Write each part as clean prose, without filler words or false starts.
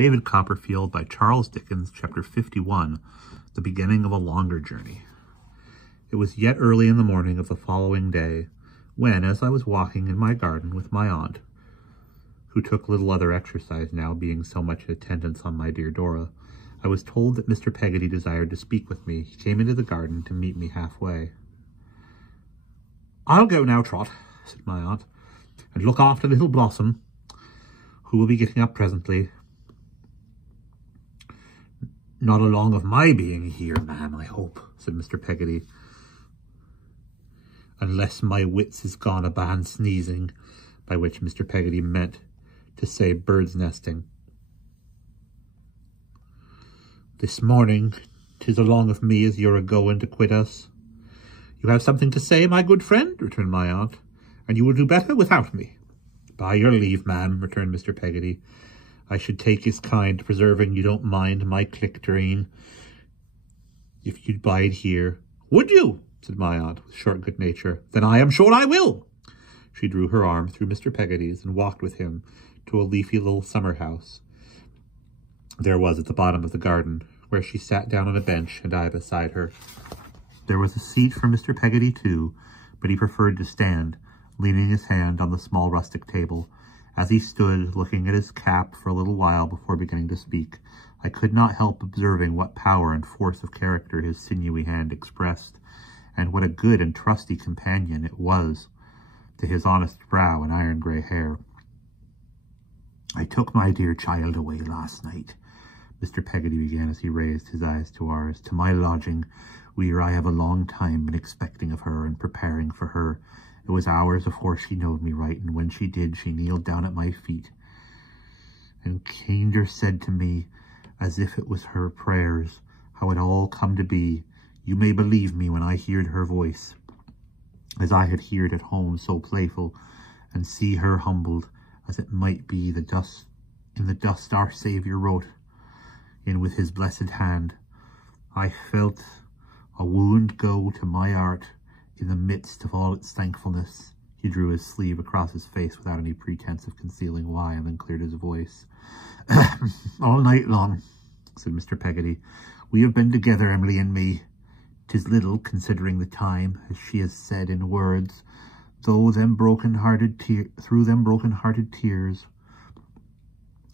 David Copperfield by Charles Dickens, Chapter 51, The Beginning of a Longer Journey. It was yet early in the morning of the following day, when, as I was walking in my garden with my aunt, who took little other exercise now, being so much in attendance on my dear Dora, I was told that Mr. Peggotty desired to speak with me. He came into the garden to meet me halfway. "I'll go now, Trot," said my aunt, "and look after little Blossom, who will be getting up presently. Not along of my being here, ma'am, I hope," said Mr. Peggotty, "unless my wits is gone a ban sneezing," by which Mr. Peggotty meant to say bird's nesting. "This morning 'tis along of me as you're a-going to quit us." "You have something to say, my good friend," returned my aunt, "and you will do better without me." "By your leave, ma'am," returned Mr. Peggotty, "I should take his kind, preserving you don't mind my clicktering, if you'd bide here." "Would you?" said my aunt, with short good nature. "Then I am sure I will." She drew her arm through Mr. Peggotty's and walked with him to a leafy little summer house there was at the bottom of the garden, where she sat down on a bench and I beside her. There was a seat for Mr. Peggotty too, but he preferred to stand, leaning his hand on the small rustic table. As he stood, looking at his cap for a little while before beginning to speak, I could not help observing what power and force of character his sinewy hand expressed, and what a good and trusty companion it was to his honest brow and iron-grey hair. "I took my dear child away last night," Mr. Peggotty began as he raised his eyes to ours, "to my lodging, where I have a long time been expecting of her and preparing for her. It was hours afore she knowed me right, and when she did, she kneeled down at my feet, and kinder said to me, as if it was her prayers, how it all come to be. You may believe me when I heard her voice, as I had heard at home, so playful, and see her humbled, as it might be the dust in the dust our Saviour wrote in with his blessed hand. I felt a wound go to my heart in the midst of all its thankfulness." He drew his sleeve across his face without any pretense of concealing why, and then cleared his voice. "All night long," said Mr. Peggotty, "we have been together, Emily and me. 'Tis little, considering the time, as she has said in words, through them broken-hearted tears,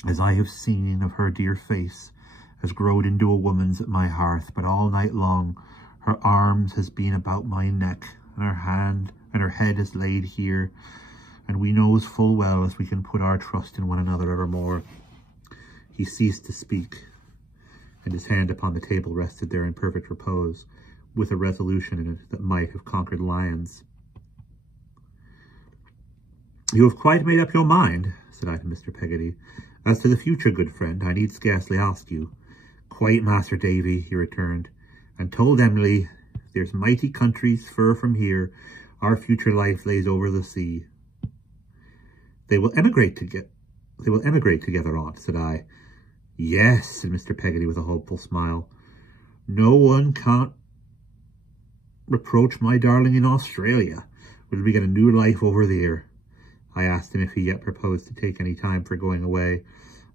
as I have seen of her dear face, has growed into a woman's at my hearth, but all night long her arms has been about my neck, and her head is laid here, and we knows full well as we can put our trust in one another evermore." He ceased to speak, and his hand upon the table rested there in perfect repose, with a resolution in it that might have conquered lions. "You have quite made up your mind," said I to Mr. Peggotty. "As to the future, good friend, I need scarcely ask you." "Quite, Master Davy," he returned, "and told Emily, there's mighty countries fur from here, our future life lays over the sea." They will emigrate together, aunt," said I. "Yes," said Mr. Peggotty with a hopeful smile. "No one can't reproach my darling in Australia. We'll begin a new life over there." I asked him if he yet proposed to take any time for going away.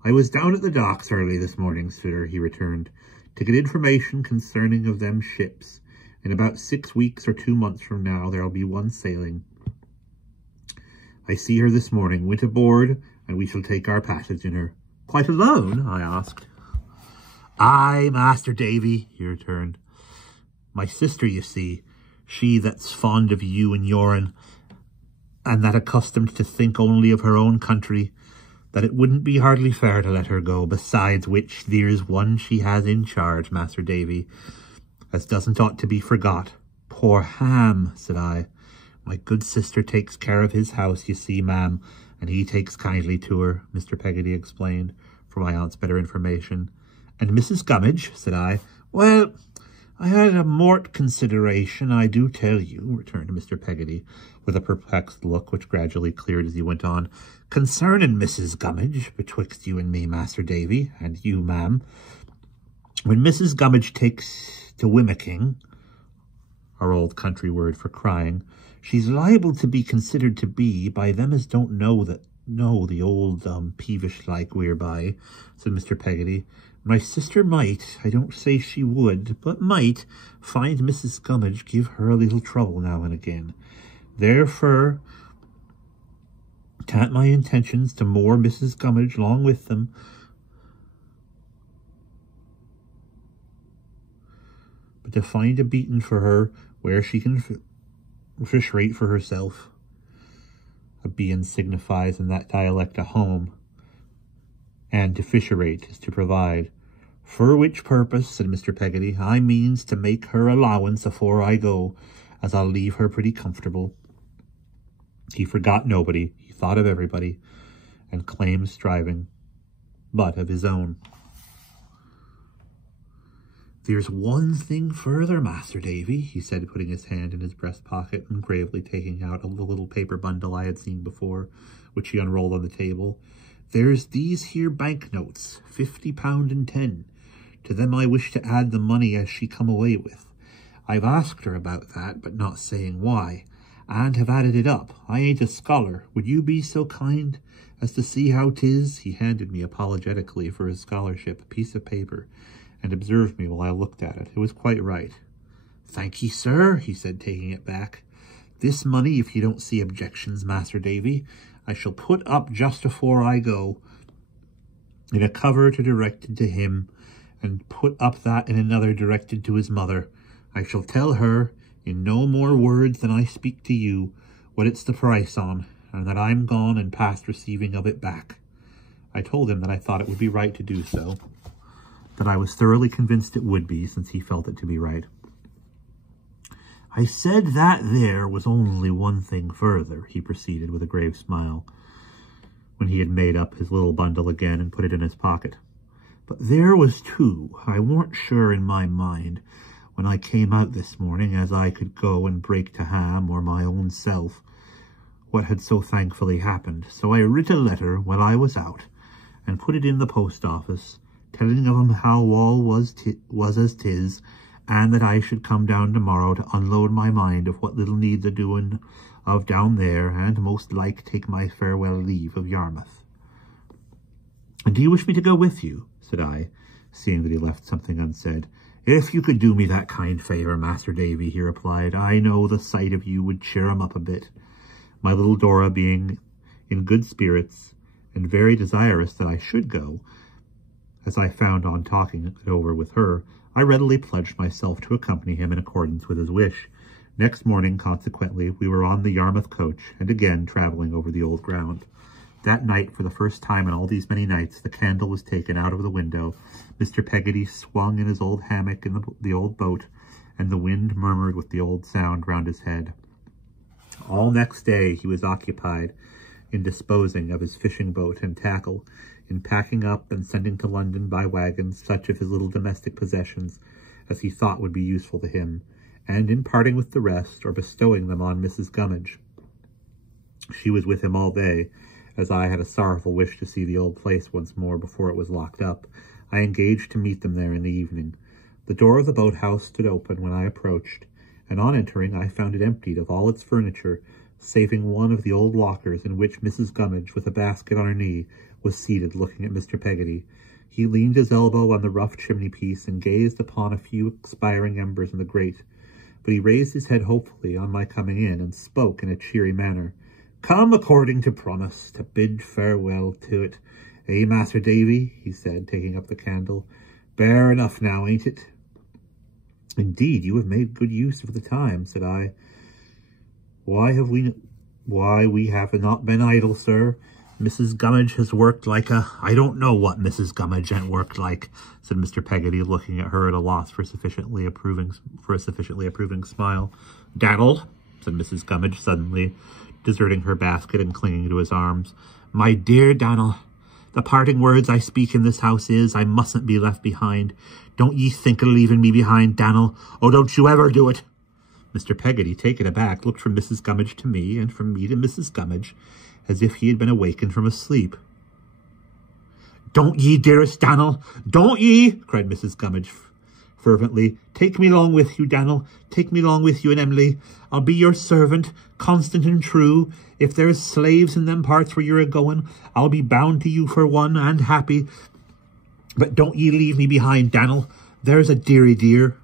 "I was down at the docks early this morning, sir," he returned, "to get information concerning of them ships. In about 6 weeks or 2 months from now, there'll be one sailing. I see her this morning, went aboard, and we shall take our passage in her." "Quite alone?" I asked. "Aye, Master Davy," he returned. "My sister, you see, she that's fond of you and your'n, and that accustomed to think only of her own country, that it wouldn't be hardly fair to let her go. Besides which, there's one she has in charge, Master Davy, as doesn't ought to be forgot." "Poor Ham," said I. "My good sister takes care of his house, you see, ma'am, and he takes kindly to her," Mr. Peggotty explained, for my aunt's better information. "And Mrs. Gummidge?" said I. "Well, I had a mort consideration, I do tell you," returned Mr. Peggotty, with a perplexed look, which gradually cleared as he went on. "Concerning Mrs. Gummidge, betwixt you and me, Master Davy, and you, ma'am, when Mrs. Gummidge takes to wimmicking," our old country word for crying, "she's liable to be considered to be, by them as don't know that know the old, peevish-like whereby, said Mr. Peggotty. My sister might, I don't say she would, but might find Mrs. Gummidge give her a little trouble now and again. Therefore, can't my intentions to moor Mrs. Gummidge along with them, but to find a beaten for her where she can fish rate for herself. A bein signifies in that dialect a home, and to fisherate is to provide. For which purpose, said Mr. Peggotty, I means to make her allowance afore I go, as I'll leave her pretty comfortable. He forgot nobody, he thought of everybody, and claimed striving, but of his own. There's one thing further, Master Davy, he said, putting his hand in his breast pocket and gravely taking out a little paper bundle I had seen before, which he unrolled on the table. There's these here banknotes, £50 and 10. To them I wish to add the money as she come away with. I've asked her about that, but not saying why, and have added it up. I ain't a scholar. Would you be so kind as to see how 'tis? He handed me apologetically for his scholarship a piece of paper, and observed me while I looked at it. It was quite right. Thank ye, sir, he said, taking it back. This money, if you don't see objections, Master Davy, I shall put up just afore I go, in a cover to directed to him, and put up that in another directed to his mother. I shall tell her, in no more words than I speak to you, what it's the price on, and that I'm gone and past receiving of it back. I told him that I thought it would be right to do so, that I was thoroughly convinced it would be, since he felt it to be right. I said that there was only one thing further, he proceeded with a grave smile, when he had made up his little bundle again and put it in his pocket. But there was two. I weren't sure in my mind when I came out this morning as I could go and break to Ham or my own self what had so thankfully happened. So I writ a letter while I was out and put it in the post office, telling of 'em how all was as 'tis, and that I should come down tomorrow to unload my mind of what little needs a doing of down there, and most like take my farewell leave of Yarmouth. And do you wish me to go with you? Said I, seeing that he left something unsaid. If you could do me that kind favour, Master Davy, he replied, I know the sight of you would cheer 'em up a bit. My little Dora being in good spirits, and very desirous that I should go, as I found on talking it over with her, I readily pledged myself to accompany him in accordance with his wish. Next morning, consequently, we were on the Yarmouth coach, and again travelling over the old ground. That night, for the first time in all these many nights, the candle was taken out of the window. Mr. Peggotty swung in his old hammock in the old boat, and the wind murmured with the old sound round his head. All next day he was occupied in disposing of his fishing boat and tackle, in packing up and sending to London by wagons such of his little domestic possessions as he thought would be useful to him, and in parting with the rest, or bestowing them on Mrs. Gummidge. She was with him all day, as I had a sorrowful wish to see the old place once more before it was locked up. I engaged to meet them there in the evening. The door of the boathouse stood open when I approached, and on entering I found it emptied of all its furniture, saving one of the old lockers in which Mrs. Gummidge, with a basket on her knee, was seated looking at Mr. Peggotty. He leaned his elbow on the rough chimney-piece and gazed upon a few expiring embers in the grate, but he raised his head hopefully on my coming in, and spoke in a cheery manner. Come according to promise, to bid farewell to it. Eh, Master Davy, he said, taking up the candle. Bare enough now, ain't it? Indeed, you have made good use of the time, said I. Why, we have not been idle, sir. Mrs. Gummidge has worked like a... I don't know what Mrs. Gummidge ain't worked like, said Mr. Peggotty, looking at her at a loss for a sufficiently approving smile. Daddled, said Mrs. Gummidge suddenly, deserting her basket and clinging to his arms. My dear Dannel, the parting words I speak in this house is, I mustn't be left behind. Don't ye think of leaving me behind, Dannel. Oh, don't you ever do it. Mr. Peggotty, taken aback, looked from Mrs. Gummidge to me, and from me to Mrs. Gummidge, as if he had been awakened from a sleep. Don't ye, dearest Dannel, don't ye, cried Mrs. Gummidge, fervently. "Take me along with you, Daniel. Take me along with you and Emily. I'll be your servant, constant and true. If there's slaves in them parts where you're a-going, I'll be bound to you for one, and happy. But don't ye leave me behind, Daniel. There's a dearie dear."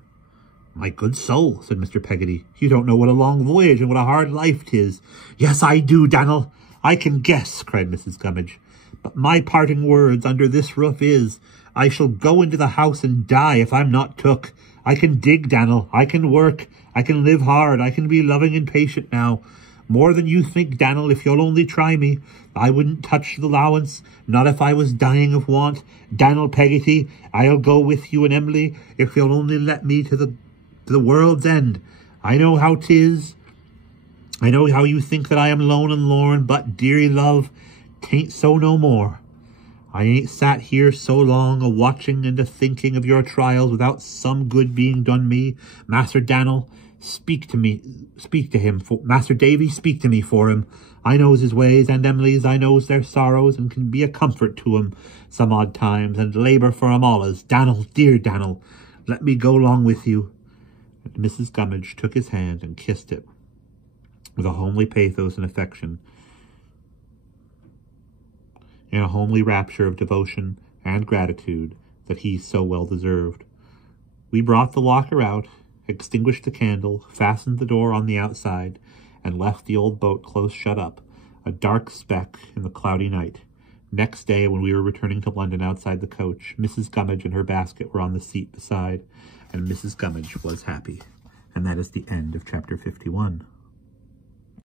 "My good soul," said Mr. Peggotty, "you don't know what a long voyage and what a hard life 'tis." "Yes, I do, Daniel. I can guess," cried Mrs. Gummidge. "But my parting words under this roof is, I shall go into the house and die if I'm not took. I can dig, Daniel. I can work. I can live hard. I can be loving and patient now. More than you think, Daniel, if you'll only try me. I wouldn't touch the allowance, not if I was dying of want. Daniel Peggotty, I'll go with you and Emily, if you'll only let me to the world's end. I know how 'tis. I know how you think that I am lone and lorn, but, dearie love, 'tain't so no more. I ain't sat here so long a-watching and a-thinking of your trials without some good being done me. Master Daniel, speak to him. Master Davy, speak to me for him. I knows his ways, and Emily's, I knows their sorrows, and can be a comfort to 'em some odd times, and labour for 'em allus. Daniel, dear Daniel, let me go along with you." And Mrs. Gummidge took his hand and kissed it with a homely pathos and affection, in a homely rapture of devotion and gratitude that he so well deserved. We brought the locker out, extinguished the candle, fastened the door on the outside, and left the old boat close shut up, a dark speck in the cloudy night. Next day, when we were returning to London outside the coach, Mrs. Gummidge and her basket were on the seat beside, and Mrs. Gummidge was happy. And that is the end of chapter 51.